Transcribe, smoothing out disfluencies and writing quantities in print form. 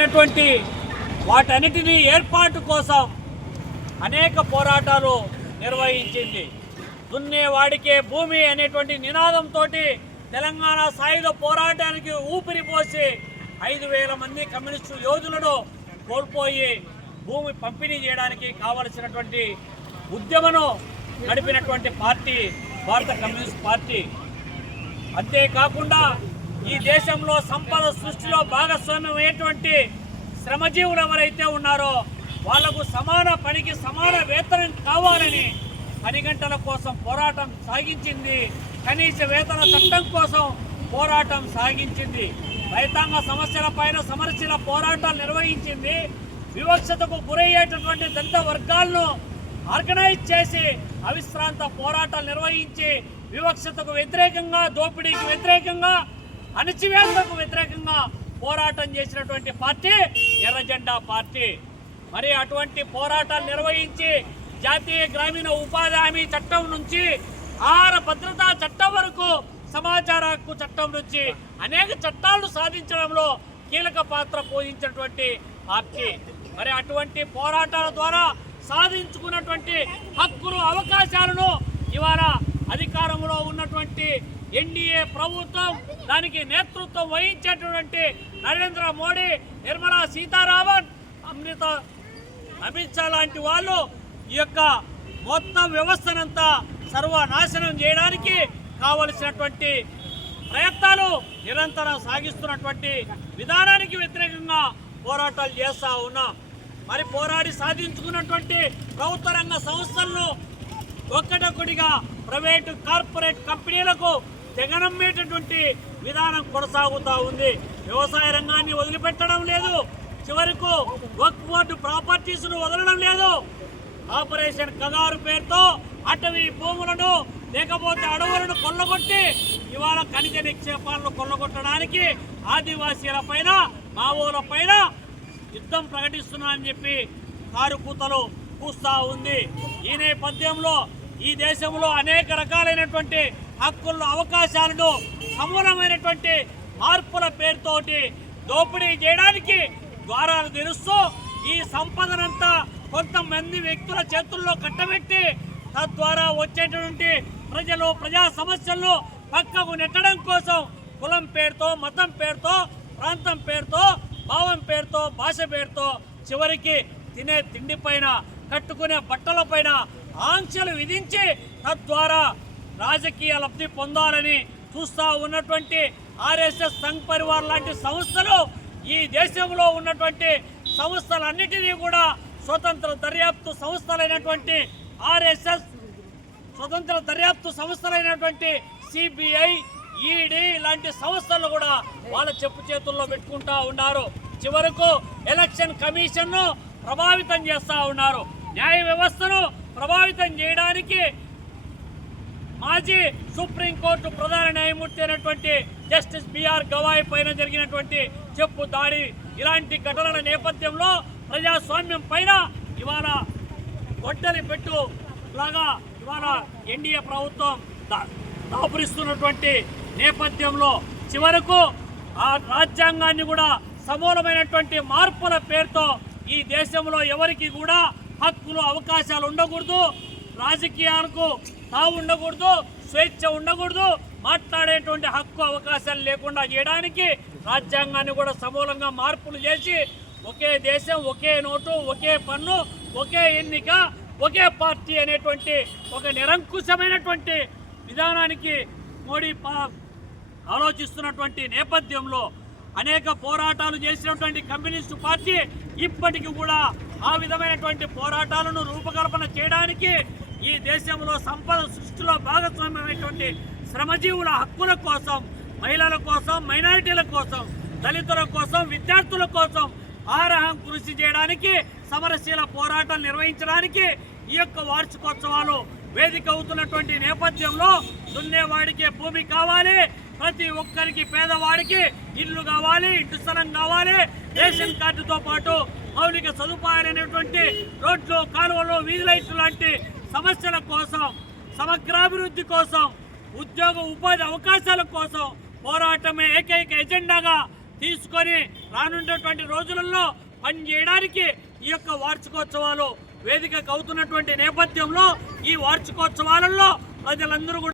అయినటువంటి వాటన్నిటినీ ఏర్పాటు కోసం అనేక పోరాటాలు నిర్వహించింది. దున్నేవాడికే భూమి అనేటువంటి నినాదంతో తెలంగాణ సాయుధ పోరాటానికి ఊపిరి పోసి 5,000 మంది కమ్యూనిస్టు యోధులను కోల్పోయి భూమి పంపిణీ చేయడానికి కావలసినటువంటి ఉద్యమను నడిపినటువంటి పార్టీ భారత కమ్యూనిస్ట్ పార్టీ. అంతేకాకుండా ఈ దేశంలో సంపద సృష్టిలో భాగస్వామ్యమైనటువంటి శ్రమజీవులు ఎవరైతే ఉన్నారో వాళ్లకు సమాన పనికి సమాన వేతనం కావాలని 10 గంటల కోసం పోరాటం సాగించింది. కనీస వేతన చట్టం కోసం పోరాటం సాగించింది. రైతాంగ సమస్యలపైన సమరశీల పోరాటాలు నిర్వహించింది. వివక్షతకు గురయ్యేటటువంటి దళిత వర్గాలను ఆర్గనైజ్ చేసి అవిశ్రాంత పోరాటాలు నిర్వహించి వివక్షతకు వ్యతిరేకంగా, దోపిడీకి వ్యతిరేకంగా, అణచివేతకు వ్యతిరేకంగా పోరాటం చేసినటువంటి పార్టీ ఎర్రజెండా పార్టీ. మరి అటువంటి పోరాటాలు నిర్వహించి జాతీయ గ్రామీణ ఉపాధి హామీ చట్టం నుంచి ఆహార భద్రతా చట్టం వరకు, సమాచార హక్కు చట్టం నుంచి అనేక చట్టాలను సాధించడంలో కీలక పాత్ర పోషించినటువంటి పార్టీ. మరి అటువంటి పోరాటాల ద్వారా సాధించుకున్నటువంటి హక్కులు, అవకాశాలను ఇవాళ అధికారంలో ఉన్నటువంటి ఎన్డీఏ ప్రభుత్వం, దానికి నేతృత్వం వహించేటటువంటి నరేంద్ర మోడీ, నిర్మలా సీతారామన్, అమిత్ షా లాంటి వాళ్ళు ఈ యొక్క మొత్తం వ్యవస్థనంతా సర్వనాశనం చేయడానికి కావలసినటువంటి ప్రయత్నాలు నిరంతరం సాగిస్తున్నటువంటి విధానానికి వ్యతిరేకంగా పోరాటాలు చేస్తూ ఉన్నాం. మరి పోరాడి సాధించుకున్నటువంటి ప్రభుత్వ రంగ సంస్థలను ఒక్కటొక్కటిగా ప్రైవేటు కార్పొరేట్ కంపెనీలకు తెగనమ్మేటటువంటి విధానం కొనసాగుతూ ఉంది. వ్యవసాయ రంగాన్ని వదిలిపెట్టడం లేదు, చివరకు వక్ఫ్ బోర్డు ప్రాపర్టీస్ను వదలడం లేదు. ఆపరేషన్ కగారు పేరుతో అటవీ భూములను లేకపోతే అడవులను కొల్లగొట్టి ఇవాళ ఖనిజ నిక్షేపాలను కొల్లగొట్టడానికి ఆదివాసీల పైన, మావోల పైన యుద్ధం ప్రకటిస్తున్నారని చెప్పి కారు కూతలు కూస్తూ ఉంది. ఈ నేపథ్యంలో ఈ దేశంలో అనేక రకాలైనటువంటి హక్కులను, అవకాశాలను సమూలమైనటువంటి మార్పుల పేరుతోటి దోపిడీ చేయడానికి ద్వారాలు తెరుస్తూ ఈ సంపదనంతా కొంతమంది వ్యక్తుల చేతుల్లో కట్టబెట్టి తద్వారా వచ్చేటటువంటి ప్రజలు, ప్రజా సమస్యలను పక్కకు నెట్టడం కోసం కులం పేరుతో, మతం పేరుతో, ప్రాంతం పేరుతో, భావం పేరుతో, భాష పేరుతో చివరికి తినే తిండి పైన, కట్టుకునే బట్టల పైన ఆంక్షలు విధించి తద్వారా రాజకీయ లబ్ధి పొందాలని చూస్తూ ఉన్నటువంటి ఆర్ఎస్ఎస్, సంఘ్ పరివార్ లాంటి సంస్థలు ఈ దేశంలో ఉన్నటువంటి సంస్థలన్నిటినీ కూడా స్వతంత్ర దర్యాప్తు సంస్థలైనటువంటి ఆర్ఎస్ఎస్, స్వతంత్ర దర్యాప్తు సంస్థలైనటువంటి సిబిఐ, ఈడీ లాంటి సంస్థలు కూడా వాళ్ళ చెప్పు చేతుల్లో పెట్టుకుంటా ఉన్నారు. చివరకు ఎలక్షన్ కమిషన్ను ప్రభావితం చేస్తూ ఉన్నారు. న్యాయ వ్యవస్థను ప్రభావితం చేయడానికి మాజీ సుప్రీంకోర్టు ప్రధాన న్యాయమూర్తి అయినటువంటి జస్టిస్ బిఆర్ గవాయ్ పైన జరిగినటువంటి చెప్పు దాడి, ఇలాంటి ఘటనల నేపథ్యంలో ప్రజాస్వామ్యం పైన ఇవాళ గొడ్డలి పెట్టు లాగా ఇవాళ ఎన్డీఏ ప్రభుత్వం దాపురిస్తున్నటువంటి నేపథ్యంలో చివరకు ఆ రాజ్యాంగాన్ని కూడా సమూలమైనటువంటి మార్పుల పేరుతో ఈ దేశంలో ఎవరికి కూడా హక్కులు, అవకాశాలు ఉండకూడదు, రాజకీయాలకు తావు ఉండకూడదు, స్వేచ్ఛ ఉండకూడదు, మాట్లాడేటువంటి హక్కు, అవకాశాలు లేకుండా చేయడానికి రాజ్యాంగాన్ని కూడా సమూలంగా మార్పులు చేసి ఒకే దేశం, ఒకే నోటు, ఒకే పన్ను, ఒకే ఎన్నిక, ఒకే పార్టీ అనేటువంటి ఒక నిరంకుశమైనటువంటి విధానానికి మోడీ ఆలోచిస్తున్నటువంటి నేపథ్యంలో అనేక పోరాటాలు చేసినటువంటి కమ్యూనిస్టు పార్టీ ఇప్పటికీ కూడా ఆ విధమైనటువంటి పోరాటాలను రూపకల్పన చేయడానికి ఈ దేశంలో సంపద సృష్టిలో భాగస్వామ్యమైనటువంటి శ్రమజీవుల హక్కుల కోసం, మహిళల కోసం, మైనారిటీల కోసం, దళితుల కోసం, విద్యార్థుల కోసం ఆరహం కృషి చేయడానికి, సమరశీల పోరాటాలు నిర్వహించడానికి ఈ యొక్క వార్షికోత్సవాలు వేదిక అవుతున్నటువంటి నేపథ్యంలో దున్నేవాడికి భూమి కావాలి, ప్రతి ఒక్కరికి, పేదవాడికి ఇల్లు కావాలి, ఇంటి స్థలం కావాలి, రేషన్ కార్డుతో పాటు మౌలిక సదుపాయాలైనటువంటి రోడ్లు, కాలువలు, వీధి లైట్లు లాంటి సమస్యల కోసం, సమగ్రాభివృద్ధి కోసం, ఉద్యోగ ఉపాధి అవకాశాల కోసం పోరాటమే ఏకైక ఎజెండాగా తీసుకొని రానున్నటువంటి రోజులలో పనిచేయడానికి ఈ యొక్క వార్షికోత్సవాలు వేదికకు అవుతున్నటువంటి నేపథ్యంలో ఈ వార్షికోత్సవాలలో ప్రజలందరూ కూడా